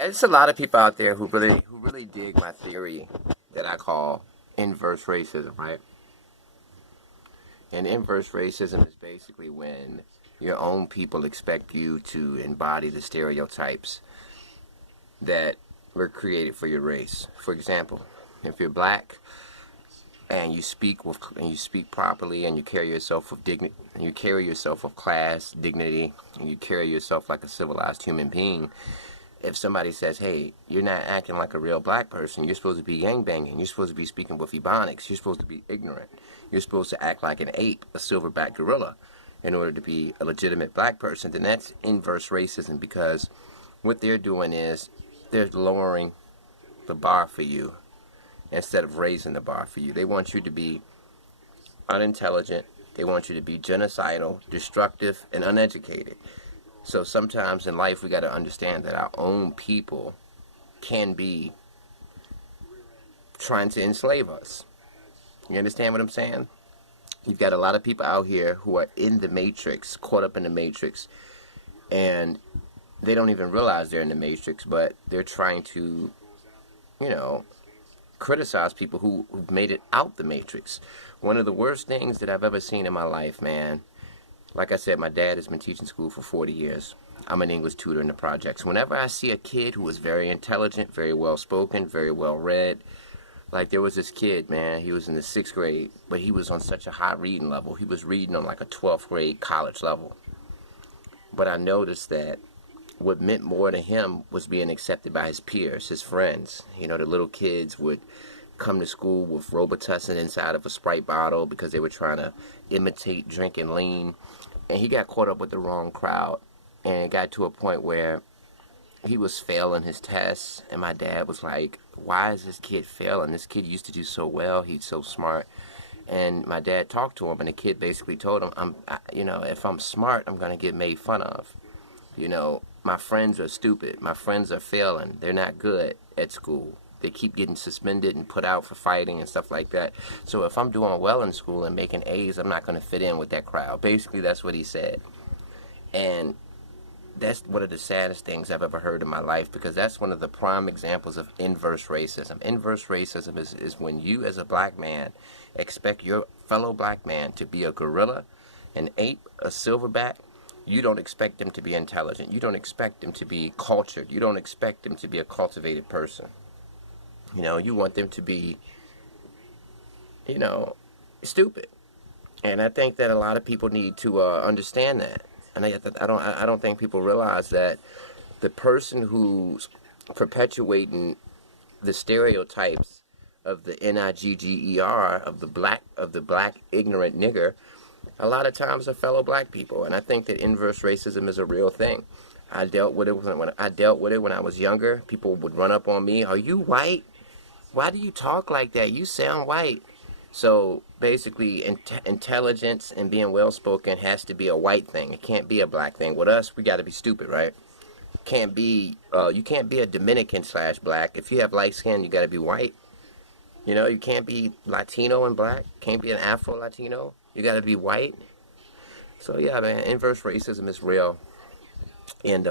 It's a lot of people out there who really dig my theory that I call inverse racism, right? And inverse racism is basically when your own people expect you to embody the stereotypes that were created for your race. For example, if you're black and you speak properly and you carry yourself with dignity and you carry yourself with class, dignity, and you carry yourself like a civilized human being, if somebody says, hey, you're not acting like a real black person, you're supposed to be gangbanging, you're supposed to be speaking with ebonics, you're supposed to be ignorant, you're supposed to act like an ape, a silverback gorilla, in order to be a legitimate black person, then that's inverse racism, because what they're doing is they're lowering the bar for you instead of raising the bar for you. They want you to be unintelligent, they want you to be genocidal, destructive, and uneducated. So sometimes in life we got to understand that our own people can be trying to enslave us. You understand what I'm saying? You've got a lot of people out here who are in the matrix, caught up in the matrix, and they don't even realize they're in the matrix, but they're trying to, you know, criticize people who've made it out the matrix. One of the worst things that I've ever seen in my life, man, like I said, my dad has been teaching school for 40 years. I'm an English tutor in the projects. Whenever I see a kid who is very intelligent, very well spoken, very well read, like there was this kid, man, he was in the 6th grade, but he was on such a high reading level. He was reading on like a 12th grade college level. But I noticed that what meant more to him was being accepted by his peers, his friends. You know, the little kids would come to school with Robitussin inside of a Sprite bottle because they were trying to imitate drinking lean. And he got caught up with the wrong crowd. And it got to a point where he was failing his tests. And my dad was like, why is this kid failing? This kid used to do so well. He's so smart. And my dad talked to him, and the kid basically told him, if I'm smart, I'm going to get made fun of. You know, my friends are stupid. My friends are failing. They're not good at school. They keep getting suspended and put out for fighting and stuff like that. So if I'm doing well in school and making A's, I'm not going to fit in with that crowd. Basically, that's what he said. And that's one of the saddest things I've ever heard in my life, because that's one of the prime examples of inverse racism. Inverse racism is when you as a black man expect your fellow black man to be a gorilla, an ape, a silverback. You don't expect them to be intelligent. You don't expect them to be cultured. You don't expect them to be a cultivated person. You know, you want them to be, stupid. And I think that a lot of people need to understand that. And I don't think people realize that the person who's perpetuating the stereotypes of the NIGGER, of the black ignorant nigger, a lot of times are fellow black people. And I think that inverse racism is a real thing. I dealt with it when I was younger. People would run up on me, "Are you white? Why do you talk like that? You sound white." So basically, intelligence and being well-spoken has to be a white thing. It can't be a black thing. With us, we got to be stupid, right? You can't be a Dominican/black. If you have light skin, you got to be white. You know, you can't be Latino and black. Can't be an Afro-Latino. You got to be white. So yeah, man, inverse racism is real. And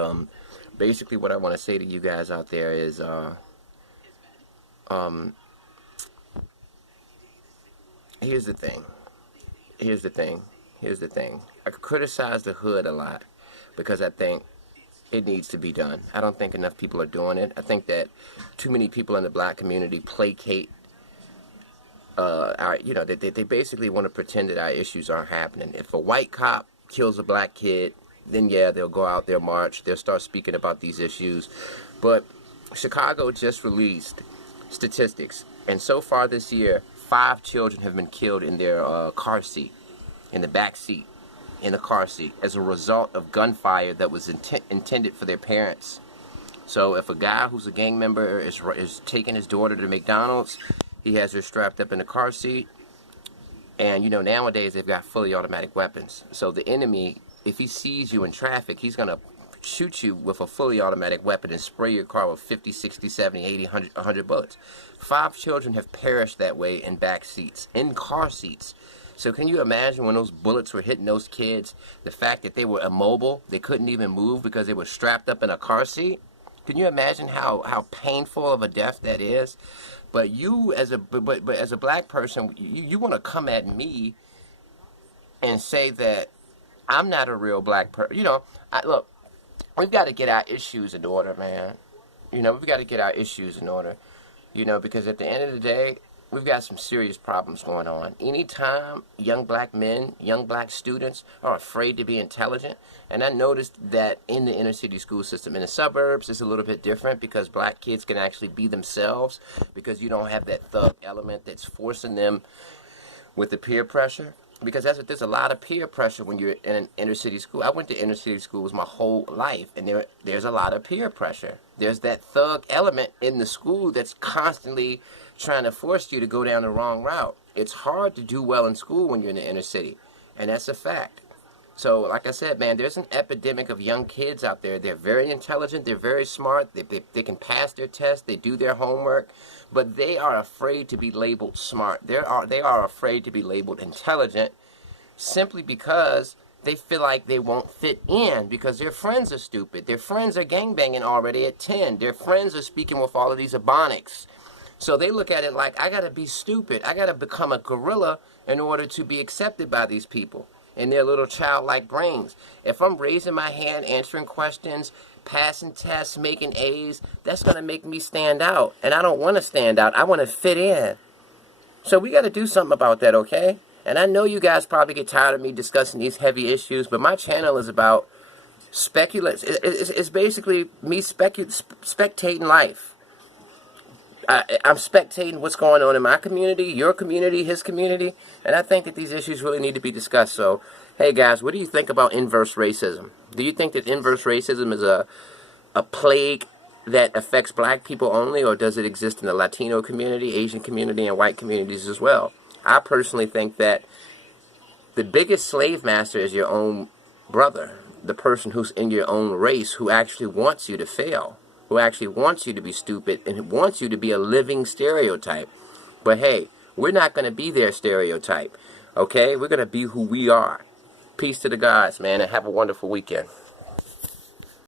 basically what I want to say to you guys out there is here's the thing. I criticize the hood a lot because I think it needs to be done. I don't think enough people are doing it. I think that too many people in the black community placate they basically want to pretend that our issues aren't happening. If a white cop kills a black kid, then yeah, they'll go out there, march, they'll start speaking about these issues. But Chicago just released statistics, and so far this year, 5 children have been killed in their car seat, in the back seat, in the car seat, as a result of gunfire that was intended for their parents. So if a guy who's a gang member is taking his daughter to McDonald's, he has her strapped up in the car seat. And, nowadays they've got fully automatic weapons. So the enemy, if he sees you in traffic, he's going to shoot you with a fully automatic weapon and spray your car with 50, 60, 70, 80, 100 bullets. 5 children have perished that way in back seats, in car seats. So can you imagine when those bullets were hitting those kids, the fact that they were immobile, they couldn't even move because they were strapped up in a car seat? Can you imagine how painful of a death that is? But you as a but as a black person, you want to come at me and say that I'm not a real black person. You know, look, we've got to get our issues in order, man. You know, we've got to get our issues in order. You know, because at the end of the day, we've got some serious problems going on. Anytime young black men, young black students are afraid to be intelligent, and I noticed that in the inner city school system. In the suburbs, it's a little bit different because black kids can actually be themselves because you don't have that thug element that's forcing them with the peer pressure. Because there's a lot of peer pressure when you're in an inner city school. I went to inner city schools my whole life, and there's a lot of peer pressure. There's that thug element in the school that's constantly trying to force you to go down the wrong route. It's hard to do well in school when you're in the inner city, and that's a fact. So, like I said, man, there's an epidemic of young kids out there. They're very intelligent. They're very smart. They can pass their tests. They do their homework. But they are afraid to be labeled smart. They are afraid to be labeled intelligent simply because they feel like they won't fit in because their friends are stupid. Their friends are gangbanging already at 10. Their friends are speaking with all of these ebonics. So they look at it like, I got to be stupid. I got to become a gorilla in order to be accepted by these people in their little childlike brains. If I'm raising my hand, answering questions, passing tests, making A's, that's going to make me stand out. And I don't want to stand out. I want to fit in. So we got to do something about that, okay? And I know you guys probably get tired of me discussing these heavy issues, but my channel is about speculation. It's basically me spectating life. I'm spectating what's going on in my community, your community, his community, and I think that these issues really need to be discussed. So, hey guys, what do you think about inverse racism? Do you think that inverse racism is a plague that affects black people only, or does it exist in the Latino community, Asian community, and white communities as well? I personally think that the biggest slave master is your own brother, the person who's in your own race, who actually wants you to fail, who actually wants you to be stupid and wants you to be a living stereotype. But hey, we're not going to be their stereotype, okay? We're going to be who we are. Peace to the gods, man, and have a wonderful weekend.